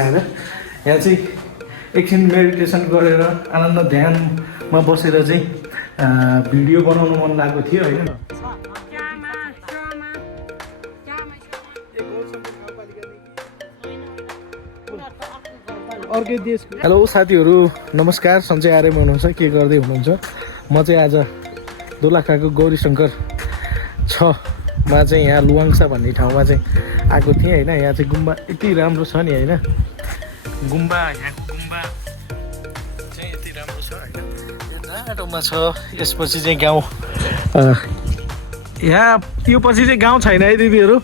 यहाँ चाहिँ एकछिन मेडिटेसन गरेर आनन्द ध्यानमा बसेर चाहिँ भिडियो बनाउनु मन लागेको थियो होइन। अर्कै देशको हेलो साथीहरू नमस्कार, सन्चै आराम हुनुहुन्छ, के गर्दै हुनुहुन्छ? म चाहिँ आज दोलखाको गौरीशङ्कर 6 मा चाहिँ यहाँ लुवाङ्सा भन्ने ठाउँमा चाहिँ आएको थिएँ होइन। यहाँ चाहिँ गुम्बा यति राम्रो छ नि होइन, गुम्बा यहाँको गुम्बा चाहिँ यति राम्रो छ होइन। यो जाडोमा छ, यसपछि चाहिँ गाउँ यहाँ यो पछि चाहिँ गाउँ छैन है दिदीहरू।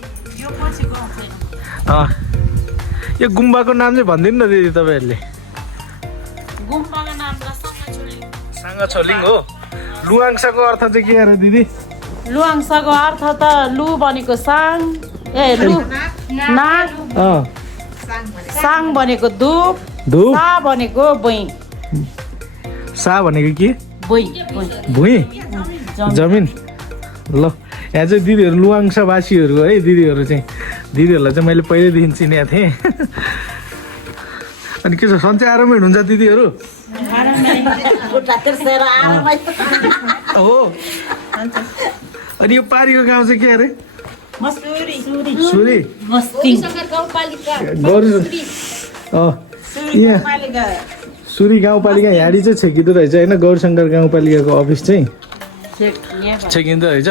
यो गुम्बाको नाम चाहिँ भनिदिनु न दिदी तपाईँहरूले। गुम्बाको नाम त साङ्गाछोलिङ हो। लुवाङ्साको अर्थ चाहिँ के अरे दिदी? लुवाङ्साको अर्थ त लु भनेको साङ, लु नाग, साङ भनेको धुप, धुप, सा भनेको भुइँ, सा भनेको के? भुइँ, भुइँ जमिन। ल यहाँ चाहिँ दिदीहरू लुवाङ्सावासीहरू है, दिदीहरू चाहिँ दिदीहरूलाई चाहिँ मैले पहिल्यैदेखि चिनेको थिएँ। अनि के छ, सन्चै आरामै हुनुहुन्छ दिदीहरू? हो। अनि यो पारीको गाउँ चाहिँ के अरे? सुरी यहाँ सुरी गाउँपालिका यहाँडी चाहिँ छेकिँदो रहेछ होइन। गौरीशङ्कर गाउँपालिकाको अफिस चाहिँ छेकिँदो रहेछ।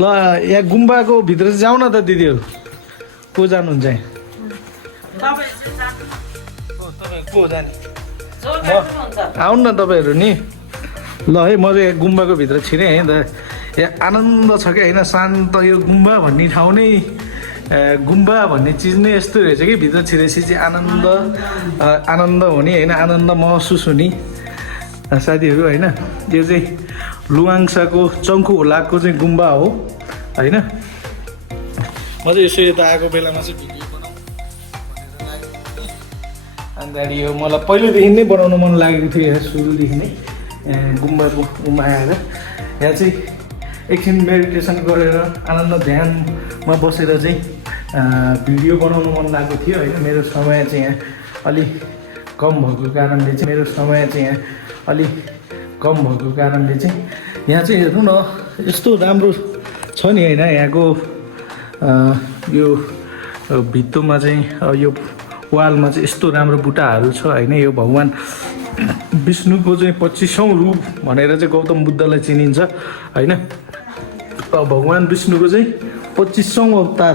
ल यहाँ गुम्बाको भित्र चाहिँ जाउँ न त दिदीहरू, को जानुहुन्छ यहाँ? को जाने? आउनु न तपाईँहरू नि। ल है म चाहिँ यहाँ गुम्बाको भित्र छिरेँ है त। यहाँ आनन्द छ क्या होइन, शान्त। यो गुम्बा भन्ने ठाउँ नै, गुम्बा भन्ने चिज नै यस्तो रहेछ कि भित्र छिरेपछि चाहिँ आनन्द हुने होइन, आनन्द महसुस हुने साथीहरू होइन। यो चाहिँ लुवाङ्साको चङ्खु हुलाकको चाहिँ गुम्बा हो होइन। म चाहिँ यसो यता आएको बेलामा चाहिँ भिडियो बनाउँ भनेर लागेको। अनि यो मलाई पहिल्यैदेखि नै बनाउनु मन लागेको थियो, यहाँ सुरुदेखि नै गुम्बाको आएर यहाँ चाहिँ एकछिन मेडिटेसन गरेर आनन्द ध्यानमा बसेर चाहिँ भिडियो बनाउनु मन लागेको थियो होइन। मेरो समय चाहिँ यहाँ अलिक कम भएको कारणले चाहिँ यहाँ चाहिँ हेर्नु न यस्तो राम्रो छ नि होइन। यहाँको यो भित्तोमा चाहिँ यो वालमा चाहिँ यस्तो राम्रो बुट्टाहरू छ होइन। यो भगवान् विष्णुको चाहिँ 25औँ रूप भनेर चाहिँ गौतम बुद्धलाई चिनिन्छ होइन। भगवान् विष्णुको चाहिँ 25औँ अवतार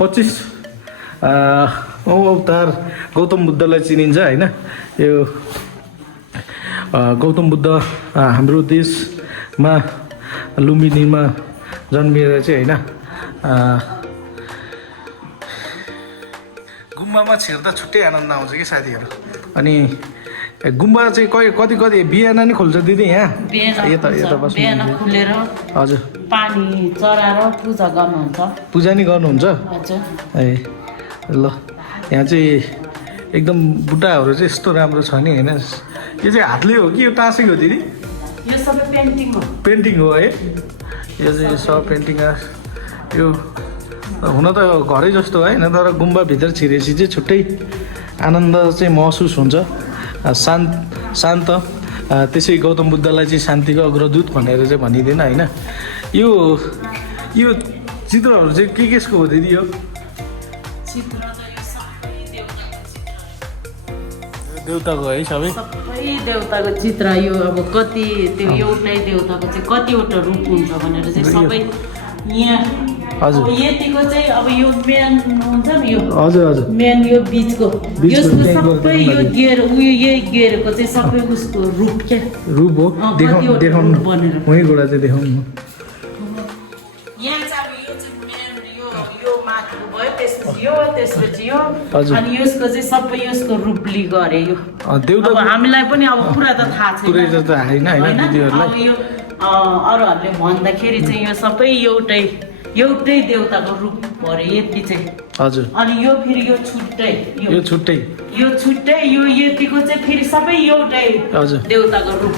25औँ अवतार गौतम बुद्धलाई चिनिन्छ होइन। यो गौतम बुद्ध हाम्रो देशमा लुम्बिनीमा जन्मिएर चाहिँ होइन गुम्बामा छिर्दा छुट्टै आनन्द आउँछ कि साथीहरू। अनि गुम्बा चाहिँ कति बिहान नै खोल्छ दिदी यहाँ? बिहान खुलेर हजुर पानी चढाएर पूजा गर्नुहुन्छ। पूजा नै गर्नुहुन्छ? हजुर। ए ल यहाँ चाहिँ एकदम बुट्टाहरू चाहिँ यस्तो राम्रो छ नि होइन। यो चाहिँ हातले हो कि यो टाँसेको हो दिदी? यो सबै पेन्टिङ हो। पेन्टिङ हो है, यो चाहिँ सब पेन्टिङ। यो हुन त घरै जस्तो होइन, तर गुम्बाभित्र छिरेपछि चाहिँ छुट्टै आनन्द चाहिँ महसुस हुन्छ, शान्त। त्यसै गौतम बुद्धलाई चाहिँ शान्तिको अग्रदूत भनेर चाहिँ भनिँदैन होइन। यो चित्रहरू चाहिँ केको हो दिदी? यो देउताको है, सबै देउताको चित्र। यो अब कति त्यो एउटै देउताको चाहिँ कतिवटा रूप हुन्छ भनेर चाहिँ सबै यहाँ। हजुर यतिको चाहिँ अब यो मेन हुन्छ नि, यो हजुर मेन यो बिचको यसको सबै यो गियर यही गियरको चाहिँ सबै उसको रूप के रूप हो। देखाउनु उहीँबाट चाहिँ देखाउनु। यहाँ चाहिँ अब यो चाहिँ मेन यो माथिको भयो, त्यसपछि यो अनि यसको चाहिँ सबै यसको रूपले गरे यो देउता। हामीलाई पनि अब पुरा त थाहा छैन, पुरै त होइन दिदीहरूलाई। यो अरूहरूले भन्दाखेरि चाहिँ यो सबै एउटै देउताको रूप भरे यति चाहिँ। हजुर। अनि यो फेरि यो छुट्टै यो यतिको चाहिँ फेरि सबै एउटै देउताको रूप।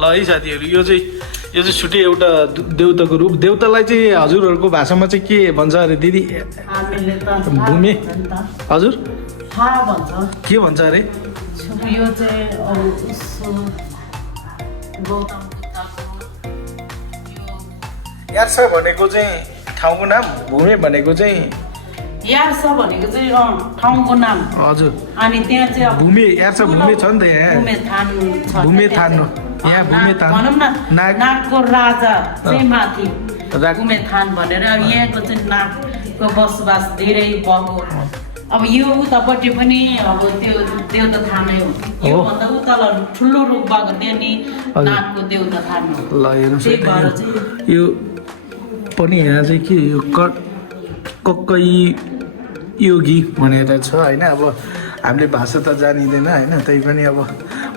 ल है साथीहरू, यो चाहिँ यो चाहिँ छुट्टै एउटा देउताको रूप देउतालाई चाहिँ हजुरहरूको भाषामा चाहिँ के भन्छ अरे दिदी भूमि हजुर के भन्छ अरे यो चाहिँ यार्स भनेको चाहिँ ठाउँको नाम भूमि भनेको चाहिँ यार्स भनेको चाहिँ ठाउँको नाम हजुर अनि त्यहाँ चाहिँ भूमि यार्स भूमि छ नि त यहाँ भूमि थान यहाँ भूमि थान भनौँ न नागको राजा चाहिँ माथि भूमि थान भनेर अब यहाँको चाहिँ नागको बसोबास धेरै भएको अब यो उतापट्टि पनि अब त्यो देउता थानै हो योभन्दा उता ठुलो रूप भएको त्यहाँ नि नागको देउता थान हो ल हेर्नुहोस् यो पनि यहाँ चाहिँ के यो कक्कै योगी भनेर छ होइन अब हामीले भाषा त जानिँदैन होइन त्यही पनि अब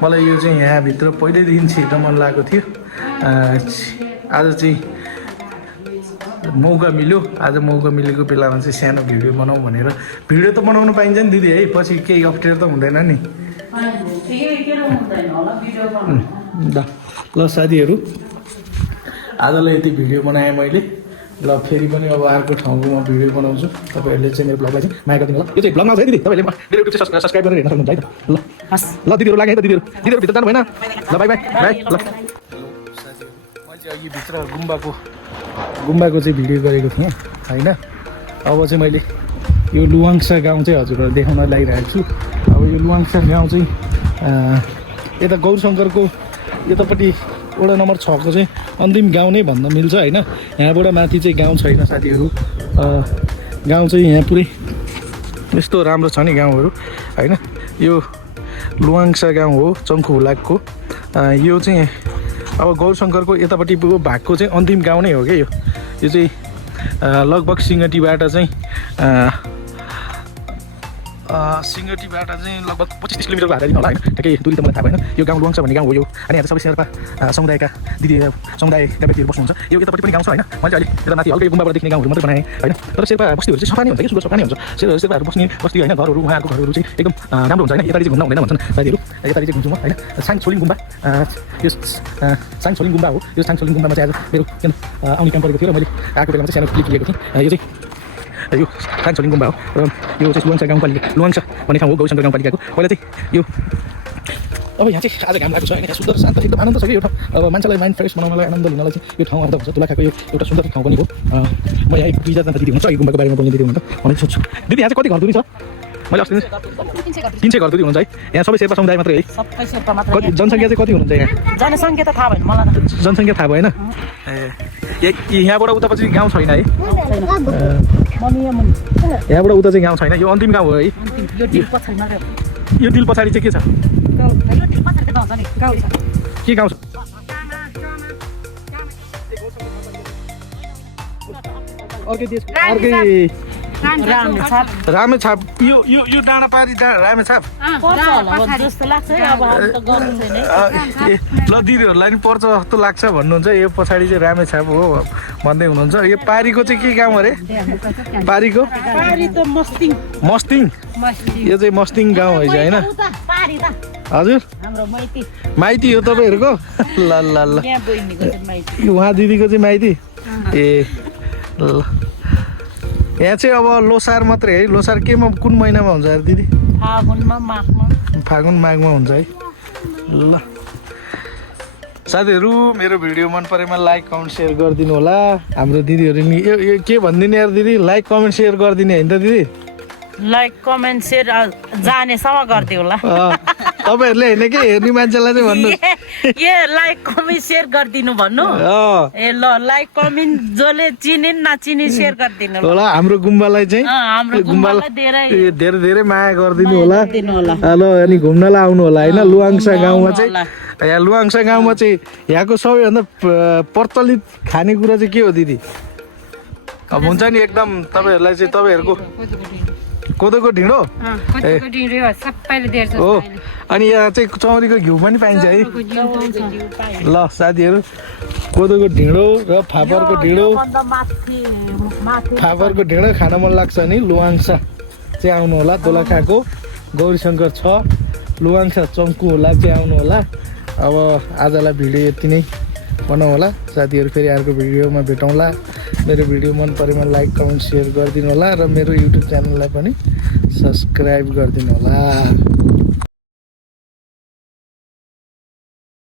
मलाई यो चाहिँ यहाँभित्र पहिल्यैदेखि छिर्न मन लागेको थियो आज चाहिँ मौका मिल्यो आज मौका मिलेको बेलामा चाहिँ सानो भिडियो बनाऊँ भनेर भिडियो त बनाउनु पाइन्छ नि दिदी है पछि केही अप्ठ्यारो त हुँदैन नि ल साथीहरू आजलाई यति भिडियो बनाएँ मैले ल फेरि पनि अब अर्को ठाउँको म भिडियो बनाउँछु तपाईँहरूले चाहिँ मेरो ब्लगलाई चाहिँ माया गरिदिनु ल यो चाहिँ ब्लगमा छ है दिदी तपाईँले मेरो युट्युब चाहिँ सब्सक्राइब गरेर हेर्न सक्नुहुन्छ है त ल दिदीहरू लाग्यो है त दिदीहरू भित्र जानु भएन ल बाई बाई बाई ल मैले चाहिँ अघि भित्र गुम्बाको चाहिँ भिडियो गरेको थिएँ होइन अब चाहिँ मैले यो लुवाङ्सा गाउँ चाहिँ हजुरहरूलाई देखाउन लागिरहेको छु अब यो लुवाङ्सा गाउँ चाहिँ यता गौरशङ्करको यतापट्टि वडा नम्बर 6 को चाहिँ अन्तिम गाउँ नै भन्न मिल्छ होइन यहाँबाट माथि चाहिँ गाउँ छैन साथीहरू गाउँ चाहिँ यहाँ पुरै यस्तो राम्रो छ नि गाउँहरू होइन यो लुवाङ्सा गाउँ हो चङ्खु हुलाकको यो चाहिँ अब गौरशङ्करको यतापट्टि भागको चाहिँ अन्तिम गाउँ नै हो क्या यो चाहिँ लगभग सिङ्गटीबाट चाहिँ लगभग 25-30 किलोमिटरको हारा होला होइन ठ्याक्कै दूरी त मलाई थाहा भएन यो गाउँ लुवाङ्सा भन्ने गाउँ हो यो अनि यहाँ सबै शेर्पा समुदायका दिदी समुदायका व्यक्तिहरू बस्नुहुन्छ यो यतापट्टि पनि गाउँ छ होइन मैले अहिले यता माथि हल्कै गुम्बाबाट देख्ने गाउँहरू मात्रै बनाएँ होइन तर शेर्पा बस्तीहरू चाहिँ सफा नै हुन्छ कि सुन्दर सफा नै हुन्छ शेर्पाहरू बस्ने बस्ती होइन घरहरू उहाँहरूको घरहरू चाहिँ एकदम राम्रो हुन्छ होइन यतापट्टि चाहिँ घुम्न हुँदैन भन्छन् साथीहरू यतापट्टि चाहिँ घुम्छु म होइन साङछोलिङ गुम्बा यो साङछोलिङ गुम्बा हो यो साङछोलिङ गुम्बामा चाहिँ आज मेरो किन आउने काम परेको थियो र मैले आएको बेलामा चाहिँ सानो क्लिप लिएको थिएँ यो चाहिँ यो साङछोलिङ गुम्बा हो र यो चाहिँ लुवाङ्सा गाउँपालिका लुवाङ्सा भन्ने ठाउँ हो गौरशङ्कर गाउँपालिकाको पहिला चाहिँ यो अब यहाँ चाहिँ आज घाम लागेको छ होइन यहाँ सुन्दर शान्त एकदम आनन्द छ कि यो ठाउँ अब मान्छेलाई माइन्ड फ्रेस बनाउनलाई आनन्द लिनलाई चाहिँ यो ठाउँ आउँदा हुन्छ तुलाखाको यो एउटा सुन्दर ठाउँ पनि हो म यहाँ 2-4 दिदी हुन्छ यो गुम्बाको बारेमा बोल्ने दिदी हुनुहुन्छ भनेर सोध्छु दिदी यहाँ चाहिँ कति घर दुरी छ मैले अस्ति 300 घर दुरी हुनुहुन्छ है यहाँ सबै शेर्पा समुदाय मात्रै है सबै शेर्पा मात्रै कति जनसङ्ख्या चाहिँ कति हुनुहुन्छ यहाँ जनसङ्ख्या त थाहा भएन मलाई जनसङ्ख्या थाहा भएन यहाँबाट उतापछि गाउँ छैन है यहाँबाट उता चाहिँ गाउँ छैन यो अन्तिम गाउँ हो है यो दिल पछाडि चाहिँ के छ के गाउँ छ अर्कै रामेछाप यो डाँडा पारी रामेछाप जस्तो लाग्छ अब ल दिदीहरूलाई पनि पर्छ जस्तो लाग्छ भन्नुहुन्छ यो पछाडि चाहिँ रामेछाप हो भन्दै हुनुहुन्छ यो पारीको चाहिँ के गाउँ अरे पारीको मस्तिङ यो चाहिँ मस्तिङ गाउँ है होइन हजुर माइती हो तपाईँहरूको ल ल ल उहाँ दिदीको चाहिँ माइती ए ल यहाँ चाहिँ अब लोसार मात्रै है लोसार केमा कुन महिनामा हुन्छ अरे दिदी फागुन माघमा हुन्छ है ल साथीहरू मेरो भिडियो मन परेमा लाइक कमेन्ट सेयर गरिदिनु होला हाम्रो दिदीहरू नि यो के भनिदिने यार दिदी लाइक कमेन्ट सेयर गरिदिने होइन त दिदी लाइक कमेन्ट सेयर जानेसम्म गरिदियो होला तपाईँहरूले होइन कि हेर्ने मान्छेलाई चाहिँ भन्नु ए लाइक कमेन्ट सेयर गरिदिनु भन्नु ए ल लाइक कमेन्ट जसले चिने नचिने सेयर गरिदिनु होला हाम्रो गुम्बालाई चाहिँ हाम्रो गुम्बालाई धेरै धेरै माया गरिदिनु होला ल अनि घुम्नलाई आउनु होला होइन लुवाङ्सा गाउँमा चाहिँ यहाँ लुवाङ्सा गाउँमा चाहिँ यहाँको सबैभन्दा प्रचलित खानेकुरा चाहिँ के हो दिदी अब हुन्छ नि एकदम तपाईँहरूलाई चाहिँ तपाईँहरूको कोदोको ढिँडो हो अनि यहाँ चाहिँ चौरीको घिउ पनि पाइन्छ है ल साथीहरू कोदोको ढिँडो र फापरको ढिँडो खान मन लाग्छ नि लुवाङ्सा चाहिँ आउनु होला दोलखाको गौरीशङ्कर 6 लुवाङ्सा चङ्खु होला चाहिँ आउनु होला अब आजलाई भिडियो यति नै बनाउँ होला। साथीहरू फेरि अर्को भिडियोमा भेटौँला। मेरो भिडियो मन परेमा लाइक कमेन्ट सेयर गरिदिनु होला र मेरो युट्युब च्यानललाई पनि सब्सक्राइब गरिदिनु होला।